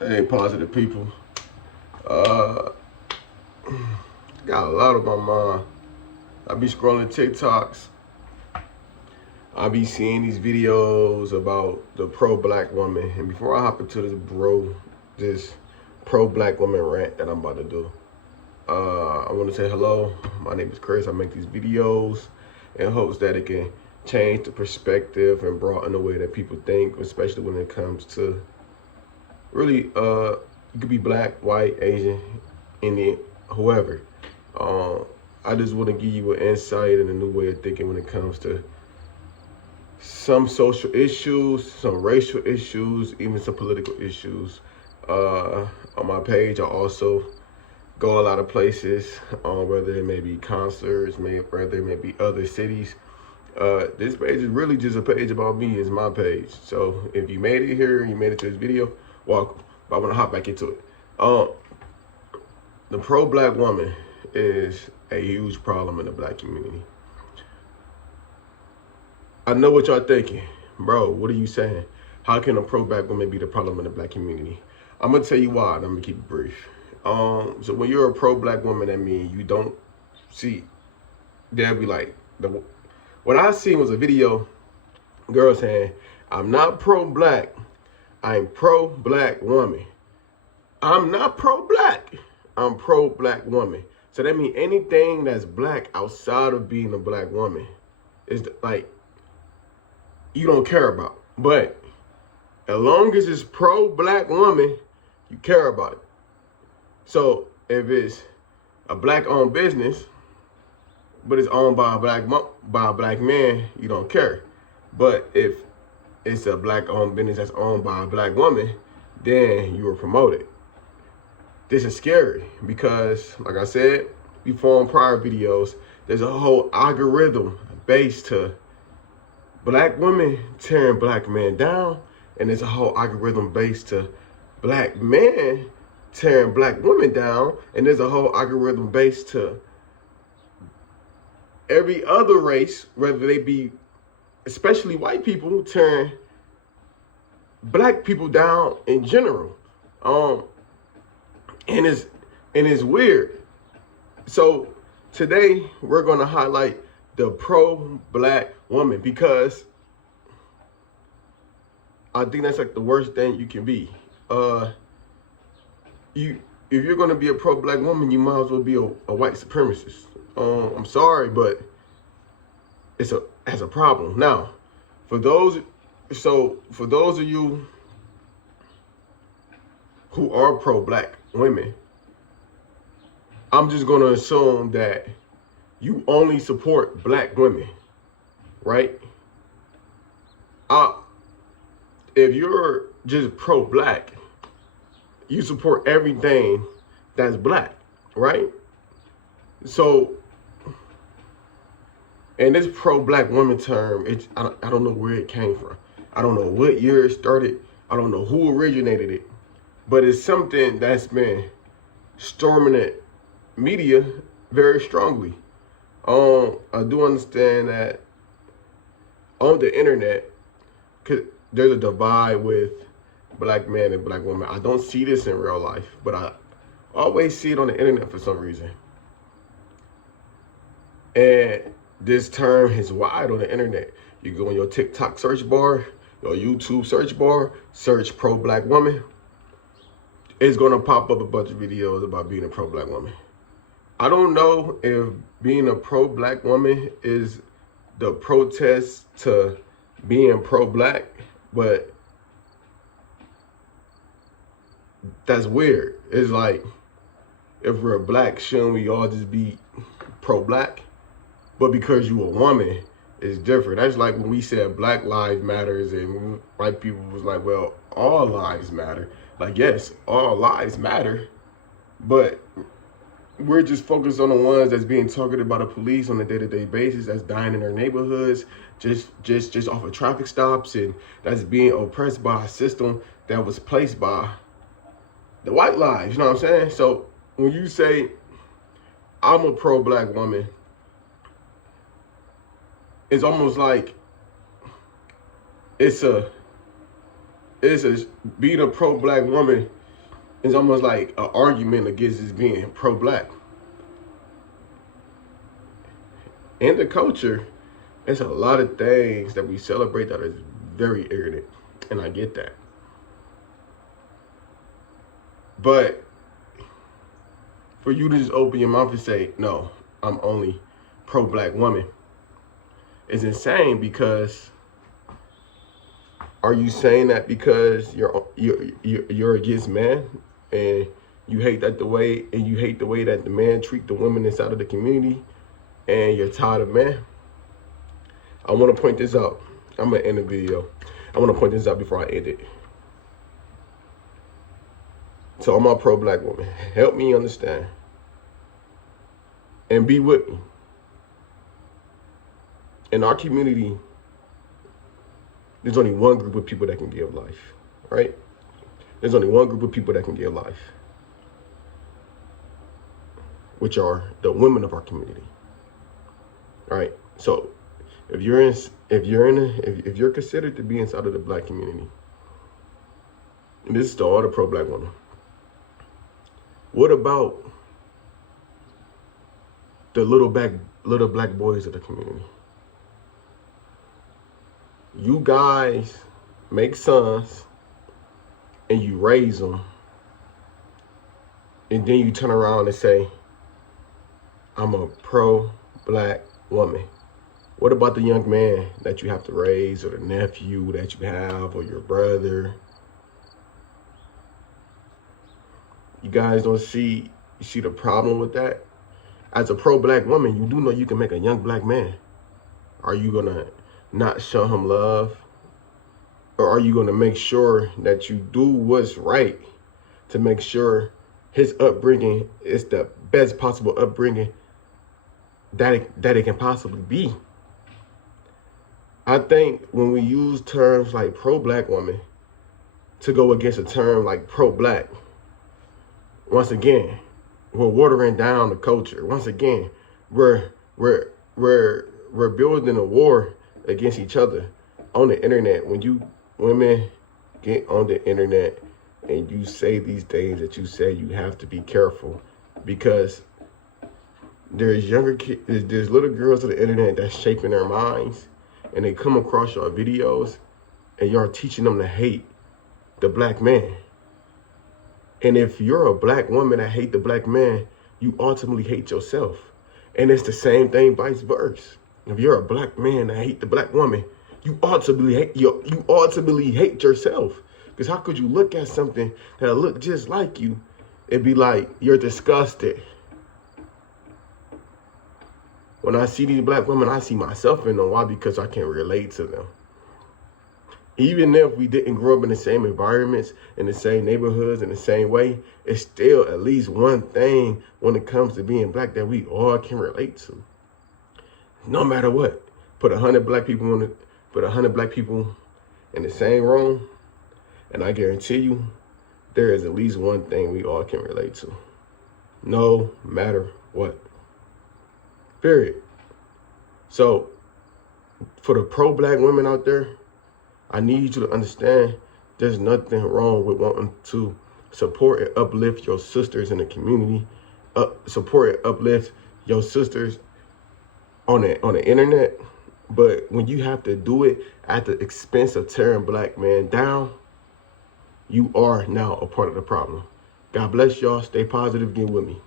Hey, positive people. Uh, got a lot on my mind. I be scrolling TikToks. I be seeing these videos about the pro-black woman. And before I hop into this pro-black woman rant that I'm about to do, I want to say hello. My name is Chris. I make these videos in hopes that it can change the perspective and broaden the way that people think, especially when it comes to really, you could be black, white, Asian, Indian, whoever. I just want to give you an insight and a new way of thinking when it comes to some social issues, some racial issues, even some political issues. On my page, I also go a lot of places, whether it may be concerts, whether it may be other cities. This page is really just a page about me. It's my page. So if you made it here, you made it to this video, welcome. But I want to hop back into it. The pro-black woman is a huge problem in the black community. I know what y'all thinking. Bro, what are you saying? How can a pro-black woman be the problem in the black community? I'm going to tell you why, and I'm going to keep it brief. So when you're a pro-black woman, that means you don't see, they'll be like, what I seen was a video, girl saying, I'm not pro-black, I'm pro-black woman. I'm not pro-black, I'm pro-black woman. So that means anything that's black outside of being a black woman is like, you don't care about. But as long as it's pro-black woman, you care about it. So if it's a black-owned business, but it's owned by a black man, you don't care. But if it's a black-owned business that's owned by a black woman, then you were promoted. This is scary because, like I said before in prior videos, there's a whole algorithm based to black women tearing black men down, and there's a whole algorithm based to black men tearing black women down, and there's a whole algorithm based to every other race, whether they be, especially white people, tearing black people down in general. And it's weird. So today we're gonna highlight the pro-black woman because I think that's like the worst thing you can be. If you're gonna be a pro-black woman, you might as well be a white supremacist. I'm sorry, but it has a problem. Now, for those of you who are pro-black women, I'm just gonna assume that you only support black women, right? If you're just pro-black, you support everything that's black, right? So, and this pro-black woman term, I don't know where it came from. I don't know what year it started. I don't know who originated it, but it's something that's been storming the media very strongly. I do understand that on the internet, there's a divide with black men and black women. I don't see this in real life, but I always see it on the internet for some reason. And this term is wide on the internet. You go in your TikTok search bar, your YouTube search bar, search pro-black woman. It's gonna pop up a bunch of videos about being a pro-black woman. I don't know if being a pro-black woman is the protest to being pro-black, but that's weird. It's like, if we're black, shouldn't we all just be pro-black? But because you a woman, it's different. That's like when we said Black Lives Matters and white people was like, well, all lives matter. Like, yes, all lives matter, but we're just focused on the ones that's being targeted by the police on a day-to-day basis, that's dying in their neighborhoods, just off of traffic stops, and that's being oppressed by a system that was placed by the white lives, you know what I'm saying? So when you say, I'm a pro-black woman, it's almost like it's a being a pro-black woman It's almost like an argument against this being pro-black. In the culture, there's a lot of things that we celebrate that is very ignorant, and I get that. But for you to just open your mouth and say, no, I'm only pro-black woman, is insane. Because are you saying that because you're against men and you hate that the way that the man treat the women inside of the community, and you're tired of men? I want to point this out. I'm gonna end the video. I want to point this out before I end it. So I'm a pro-black woman. Help me understand and be with me. In our community, there's only one group of people that can give life, right? There's only one group of people that can give life, which are the women of our community. All right. So if you're considered to be inside of the black community, and this is to all the pro-black women, what about the little black boys of the community? You guys make sons and you raise them, and then you turn around and say, I'm a pro-black woman. What about the young man that you have to raise, or the nephew that you have, or your brother? You guys don't see the problem with that? As a pro-black woman, you do know you can make a young black man. Are you gonna not show him love? Or are you gonna make sure that you do what's right to make sure his upbringing is the best possible upbringing that it can possibly be? I think when we use terms like pro-black woman to go against a term like pro-black, once again, we're watering down the culture. Once again, we're building a war against each other on the internet. When you women get on the internet and you say these things that you say, you have to be careful, because there's younger kids, there's little girls on the internet that's shaping their minds, and they come across your videos and you're teaching them to hate the black man. And if you're a black woman that hate the black man, you ultimately hate yourself. And it's the same thing vice versa. If you're a black man that hate the black woman, you ultimately hate yourself. Because how could you look at something that look just like you and be like, you're disgusted? When I see these black women, I see myself in them. Why? Because I can relate to them. Even if we didn't grow up in the same environments, in the same neighborhoods, in the same way, it's still at least one thing when it comes to being black that we all can relate to. No matter what, put 100 black people in the same room, and I guarantee you, there is at least one thing we all can relate to. No matter what. Period. So, for the pro-black women out there, I need you to understand there's nothing wrong with wanting to support and uplift your sisters in the community, support and uplift your sisters on the internet. But when you have to do it at the expense of tearing black men down, you are now a part of the problem. God bless y'all. Stay positive. Get with me.